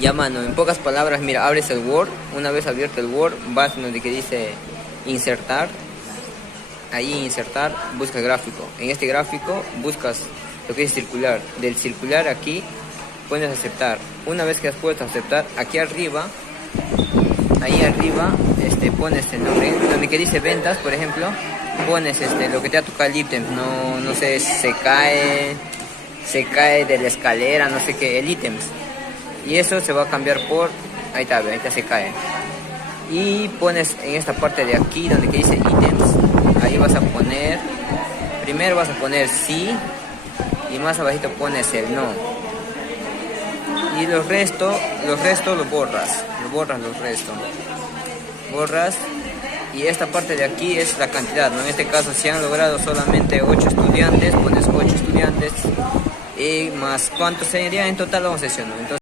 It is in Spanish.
Ya mano, en pocas palabras, mira, abres el Word. Una vez abierto el Word, vas donde que dice insertar. Ahí insertar, busca gráfico. En este gráfico buscas lo que es circular. Del circular aquí pones aceptar. Una vez que has puesto aceptar, aquí arriba, ahí arriba, pones el nombre. Donde que dice ventas, por ejemplo, pones lo que te ha tocado el ítem. No sé, se cae de la escalera, no sé qué, el ítems. Y eso se va a cambiar por, ahí está se cae. Y pones en esta parte de aquí donde que dice ítems, ahí vas a poner, primero vas a poner sí y más abajito pones el no. Y los restos los borras y esta parte de aquí es la cantidad, ¿no? En este caso si han logrado solamente 8 estudiantes, pones 8 estudiantes y más cuántos serían en total, vamos a decir, ¿no? Entonces